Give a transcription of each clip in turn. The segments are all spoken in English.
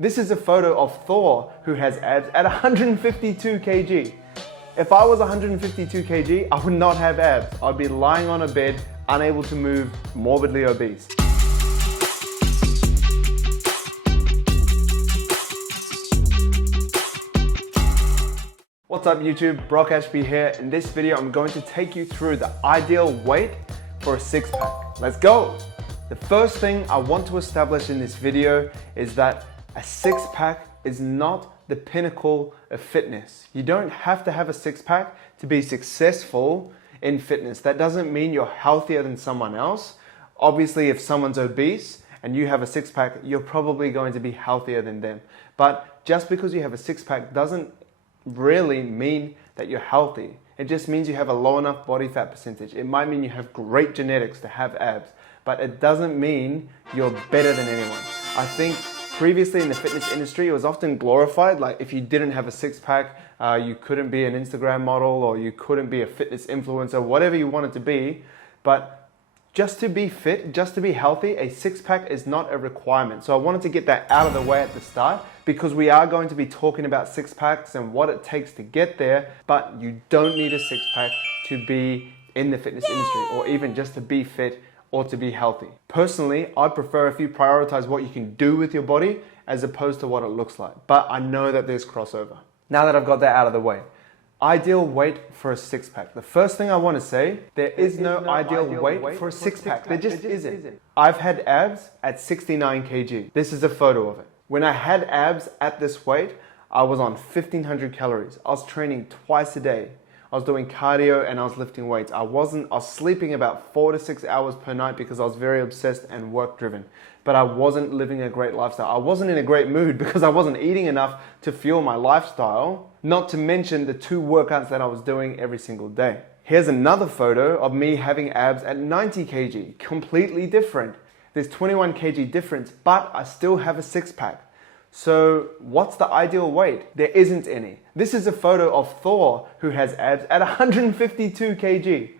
This is a photo of Thor, who has abs at 152 kg. If I was 152 kg, I would not have abs. I'd be lying on a bed, unable to move, morbidly obese. What's up YouTube, Brock Ashby here. In this video, I'm going to take you through the ideal weight for a six-pack. Let's go! The first thing I want to establish in this video is that a six-pack is not the pinnacle of fitness. You don't have to have a six-pack to be successful in fitness. That doesn't mean you're healthier than someone else. Obviously, if someone's obese and you have a six-pack, you're probably going to be healthier than them. But just because you have a six-pack doesn't really mean that you're healthy. It just means you have a low enough body fat percentage. It might mean you have great genetics to have abs, but it doesn't mean you're better than anyone. I think previously in the fitness industry, it was often glorified, like if you didn't have a six-pack, you couldn't be an Instagram model or you couldn't be a fitness influencer, whatever you wanted to be. But just to be fit, just to be healthy, a six-pack is not a requirement. So I wanted to get that out of the way at the start because we are going to be talking about six-packs and what it takes to get there, but you don't need a six-pack to be in the fitness industry or even just to be fit or to be healthy. Personally, I prefer if you prioritize what you can do with your body as opposed to what it looks like. But I know that there's crossover. Now that I've got that out of the way, ideal weight for a six-pack. The first thing I want to say, there is no ideal weight for a six-pack. There just isn't. I've had abs at 69 kg. This is a photo of it. When I had abs at this weight, I was on 1500 calories. I was training twice a day. I was doing cardio and I was lifting weights. I was sleeping about 4 to 6 hours per night because I was very obsessed and work driven. But I wasn't living a great lifestyle. I wasn't in a great mood because I wasn't eating enough to fuel my lifestyle, not to mention the 2 workouts that I was doing every single day. Here's another photo of me having abs at 90 kg, completely different. There's 21 kg difference, but I still have a six-pack. So what's the ideal weight? There isn't any. This is a photo of Thor, who has abs at 152 kg.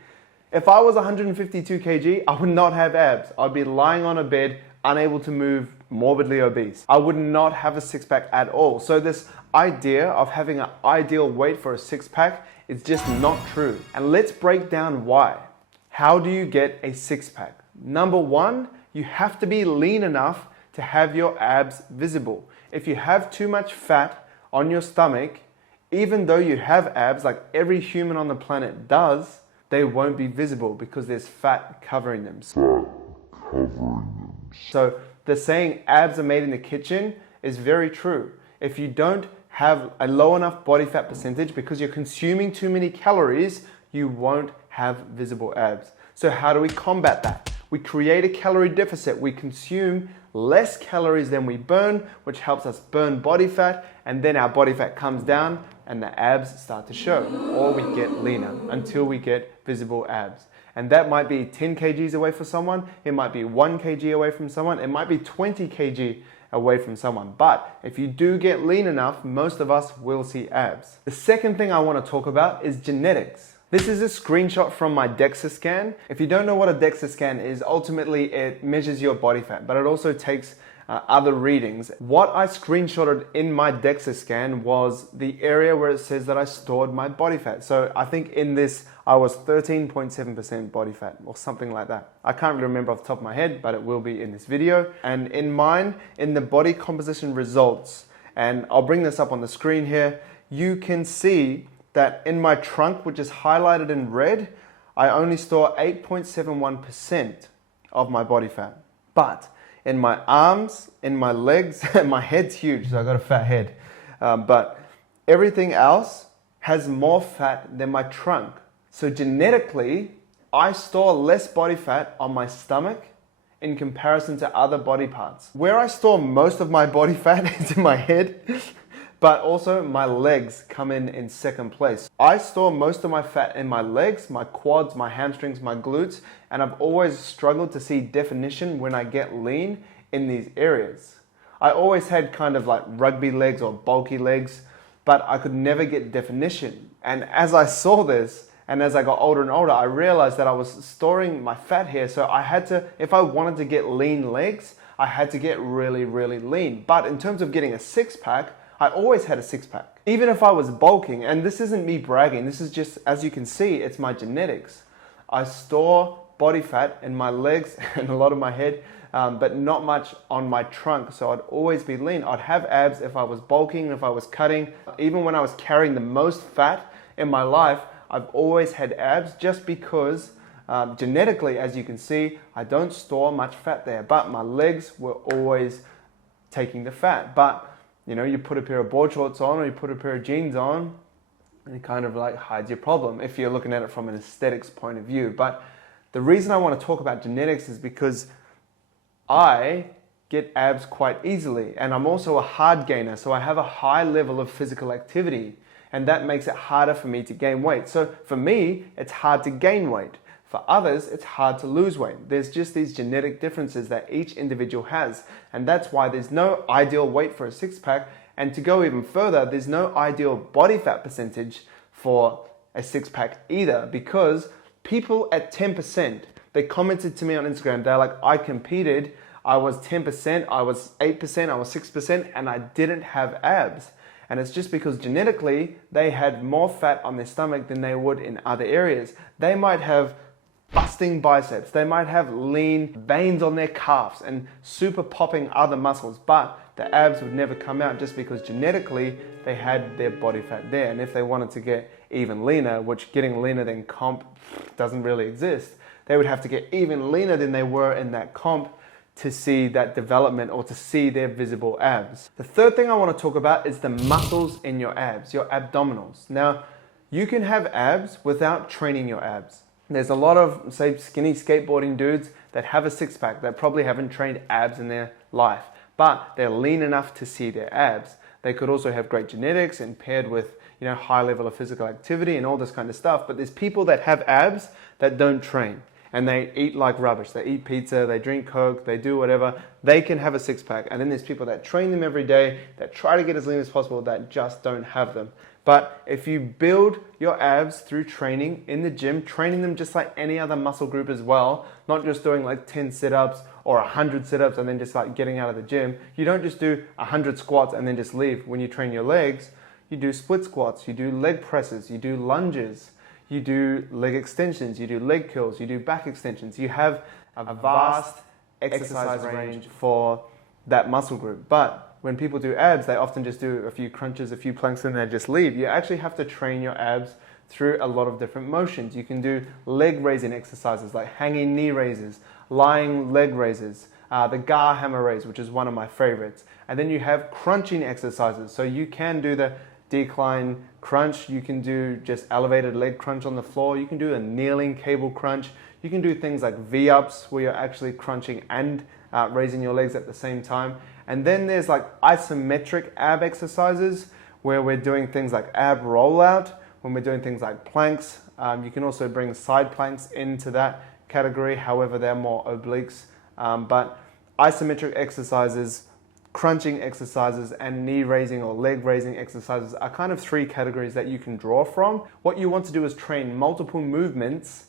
If I was 152 kg, I would not have abs. I'd be lying on a bed, unable to move, morbidly obese. I would not have a six-pack at all. So this idea of having an ideal weight for a six-pack is just not true. And let's break down why. How do you get a six-pack? Number one, you have to be lean enough to have your abs visible. If you have too much fat on your stomach, even though you have abs like every human on the planet does, they won't be visible because there's fat covering them. So the saying abs are made in the kitchen is very true. If you don't have a low enough body fat percentage because you're consuming too many calories, you won't have visible abs. So how do we combat that? We create a calorie deficit. We consume less calories than we burn, which helps us burn body fat, and then our body fat comes down and the abs start to show, or we get leaner until we get visible abs. And that might be 10 kgs away from someone, it might be 1 kg away from someone, it might be 20 kg away from someone. But if you do get lean enough, most of us will see abs. The second thing I want to talk about is genetics. This is a screenshot from my DEXA scan. If you don't know what a DEXA scan is, ultimately it measures your body fat, but it also takes other readings. What I screenshotted in my DEXA scan was the area where it says that I stored my body fat. So I think in this, I was 13.7% body fat or something like that. I can't really remember off the top of my head, but it will be in this video. And in mine, in the body composition results, and I'll bring this up on the screen here, you can see that in my trunk, which is highlighted in red, I only store 8.71% of my body fat. But in my arms, in my legs, my head's huge, so I got a fat head. But everything else has more fat than my trunk. So genetically, I store less body fat on my stomach in comparison to other body parts. Where I store most of my body fat is in my head, but also my legs come in second place. I store most of my fat in my legs, my quads, my hamstrings, my glutes, and I've always struggled to see definition when I get lean in these areas. I always had kind of like rugby legs or bulky legs, but I could never get definition. And as I saw this, and as I got older and older, I realized that I was storing my fat here, so I had to, if I wanted to get lean legs, I had to get really, really lean. But in terms of getting a six-pack, I always had a six-pack. Even if I was bulking, and this isn't me bragging, this is just, as you can see, it's my genetics. I store body fat in my legs and a lot of my head, but not much on my trunk, so I'd always be lean. I'd have abs if I was bulking, if I was cutting. Even when I was carrying the most fat in my life, I've always had abs just because genetically, as you can see, I don't store much fat there, but my legs were always taking the fat. But you know, you put a pair of board shorts on or you put a pair of jeans on, and it kind of like hides your problem if you're looking at it from an aesthetics point of view. But the reason I want to talk about genetics is because I get abs quite easily, and I'm also a hard gainer, so I have a high level of physical activity, and that makes it harder for me to gain weight. So for me, it's hard to gain weight. For others, it's hard to lose weight. There's just these genetic differences that each individual has, and that's why there's no ideal weight for a six-pack, and to go even further, there's no ideal body fat percentage for a six-pack either, because people at 10%, they commented to me on Instagram, they're like, I competed, I was 10%, I was 8%, I was 6%, and I didn't have abs. And it's just because genetically, they had more fat on their stomach than they would in other areas. They might have busting biceps, they might have lean veins on their calves and super popping other muscles, but the abs would never come out just because genetically they had their body fat there. And if they wanted to get even leaner, which getting leaner than comp doesn't really exist, they would have to get even leaner than they were in that comp to see that development or to see their visible abs. The third thing I want to talk about is the muscles in your abs, your abdominals. Now, you can have abs without training your abs. There's a lot of, say, skinny skateboarding dudes that have a six-pack that probably haven't trained abs in their life, but they're lean enough to see their abs. They could also have great genetics and paired with, you know, high level of physical activity and all this kind of stuff. But there's people that have abs that don't train and they eat like rubbish. They eat pizza, they drink Coke, they do whatever. They can have a six-pack. And then there's people that train them every day, that try to get as lean as possible, that just don't have them. But if you build your abs through training in the gym, training them just like any other muscle group as well, not just doing like 10 sit-ups or 100 sit-ups and then just like getting out of the gym. You don't just do 100 squats and then just leave. When you train your legs, you do split squats, you do leg presses, you do lunges, you do leg extensions, you do leg curls, you do back extensions. You have a vast exercise range for that muscle group. But when people do abs, they often just do a few crunches, a few planks, and they just leave. You actually have to train your abs through a lot of different motions. You can do leg raising exercises like hanging knee raises, lying leg raises, the Gar hammer raise, which is one of my favorites. And then you have crunching exercises. So you can do the decline crunch, you can do just elevated leg crunch on the floor, you can do a kneeling cable crunch, you can do things like V-ups where you're actually crunching and raising your legs at the same time. And then there's like isometric ab exercises where we're doing things like ab rollout, when we're doing things like planks. You can also bring side planks into that category, however they're more obliques. But isometric exercises, crunching exercises, and knee raising or leg raising exercises are kind of three categories that you can draw from. What you want to do is train multiple movements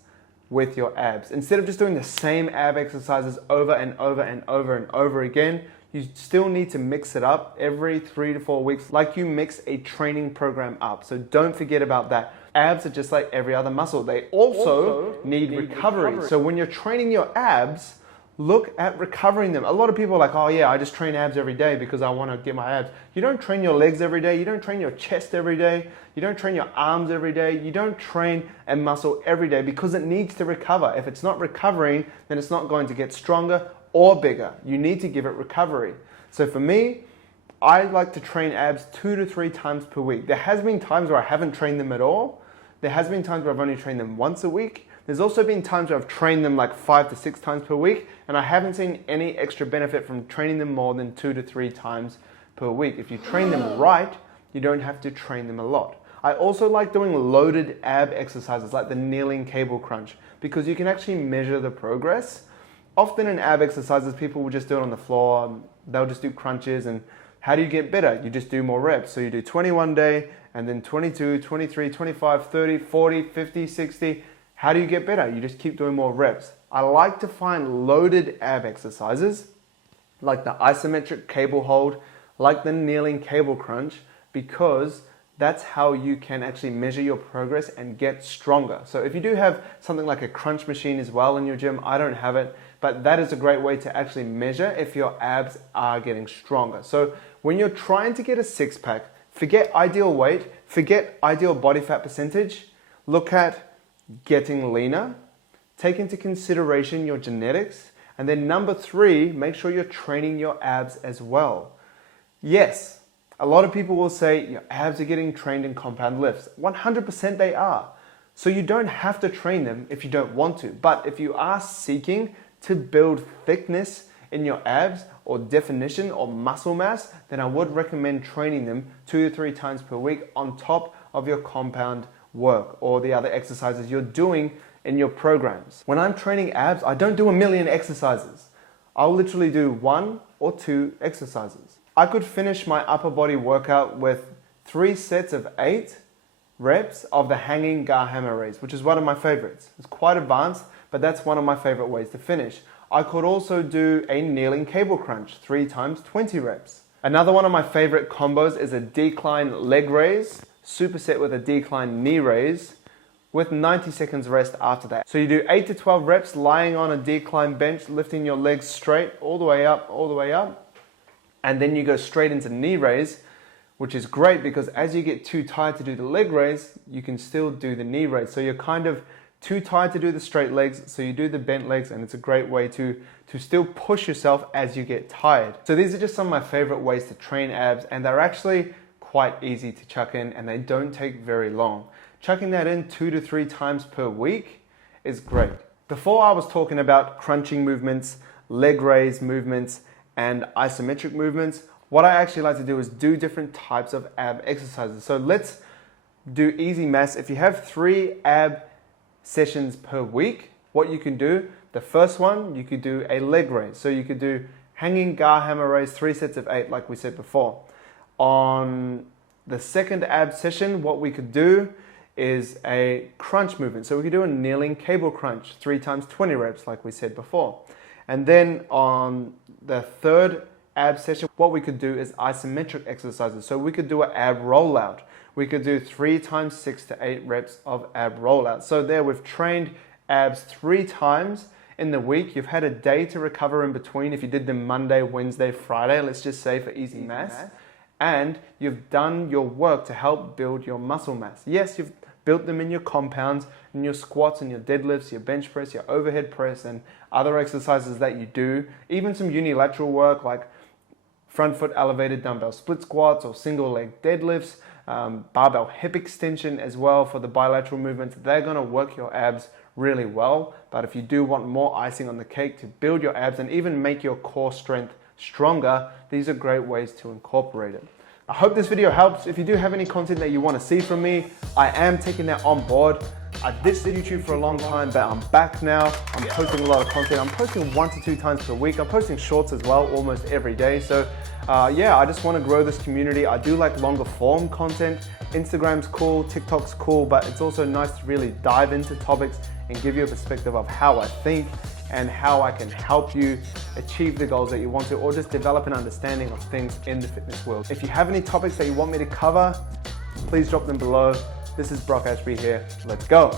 with your abs. Instead of just doing the same ab exercises over and over and over and over again, you still need to mix it up every 3 to 4 weeks like you mix a training program up. So don't forget about that. Abs are just like every other muscle. They also need recovery. So when you're training your abs, look at recovering them. A lot of people are like, oh yeah, I just train abs every day because I want to get my abs. You don't train your legs every day. You don't train your chest every day. You don't train your arms every day. You don't train a muscle every day because it needs to recover. If it's not recovering, then it's not going to get stronger or bigger. You need to give it recovery. So for me, I like to train abs 2 to 3 times per week. There has been times where I haven't trained them at all. There has been times where I've only trained them once a week. There's also been times where I've trained them like 5 to 6 times per week, and I haven't seen any extra benefit from training them more than 2 to 3 times per week. If you train them right, you don't have to train them a lot. I also like doing loaded ab exercises like the kneeling cable crunch because you can actually measure the progress. Often in ab exercises, people will just do it on the floor. They'll just do crunches. And how do you get better? You just do more reps. So you do 21 day and then 22, 23, 25, 30, 40, 50, 60. How do you get better? You just keep doing more reps. I like to find loaded ab exercises like the isometric cable hold, like the kneeling cable crunch, because that's how you can actually measure your progress and get stronger. So if you do have something like a crunch machine as well in your gym, I don't have it, but that is a great way to actually measure if your abs are getting stronger. So when you're trying to get a six pack, forget ideal weight, forget ideal body fat percentage, look at getting leaner, take into consideration your genetics, and then number 3, make sure you're training your abs as well. Yes, a lot of people will say your abs are getting trained in compound lifts. 100% they are. So you don't have to train them if you don't want to. But if you are seeking to build thickness in your abs or definition or muscle mass, then I would recommend training them 2 to 3 times per week on top of your compound work or the other exercises you're doing in your programs. When I'm training abs, I don't do a million exercises. I'll literally do 1 or 2 exercises. I could finish my upper body workout with 3 sets of 8 reps of the hanging gar hammer raise, which is one of my favorites. It's quite advanced, but that's one of my favorite ways to finish. I could also do a kneeling cable crunch, 3 times 20 reps. Another one of my favorite combos is a decline leg raise, superset with a decline knee raise, with 90 seconds rest after that. So you do 8 to 12 reps lying on a decline bench, lifting your legs straight all the way up, and then you go straight into knee raise, which is great because as you get too tired to do the leg raise, you can still do the knee raise. So you're kind of too tired to do the straight legs, so you do the bent legs, and it's a great way to still push yourself as you get tired. So these are just some of my favorite ways to train abs, and they're actually quite easy to chuck in, and they don't take very long. Chucking that in 2 to 3 times per week is great. Before I was talking about crunching movements, leg raise movements, and isometric movements, what I actually like to do is do different types of ab exercises. So let's do easy maths. If you have 3 ab sessions per week, what you can do, the first one, you could do a leg raise. So you could do hanging gar hammer raise, 3 sets of 8, like we said before. On the second ab session, what we could do is a crunch movement. So we could do a kneeling cable crunch, 3 times 20 reps, like we said before. And then on the third ab session, what we could do is isometric exercises. So we could do an ab rollout. We could do 3 times 6 to 8 reps of ab rollout. So there we've trained abs 3 times in the week. You've had a day to recover in between if you did them Monday, Wednesday, Friday, let's just say for easy math. And you've done your work to help build your muscle mass. Yes, you've built them in your compounds, in your squats and your deadlifts, your bench press, your overhead press, and other exercises that you do. Even some unilateral work like front foot elevated dumbbell split squats or single leg deadlifts, barbell hip extension as well for the bilateral movements. They're going to work your abs really well. But if you do want more icing on the cake to build your abs and even make your core strength stronger, these are great ways to incorporate it. I hope this video helps. If you do have any content that you want to see from me, I am taking that on board. I ditched YouTube for a long time, but I'm back now. I'm posting a lot of content. I'm posting 1 to 2 times per week. I'm posting shorts as well, almost every day. So yeah, I just want to grow this community. I do like longer form content. Instagram's cool, TikTok's cool, but it's also nice to really dive into topics and give you a perspective of how I think and how I can help you achieve the goals that you want to, or just develop an understanding of things in the fitness world. If you have any topics that you want me to cover, please drop them below. This is Brock Ashby here. Let's go.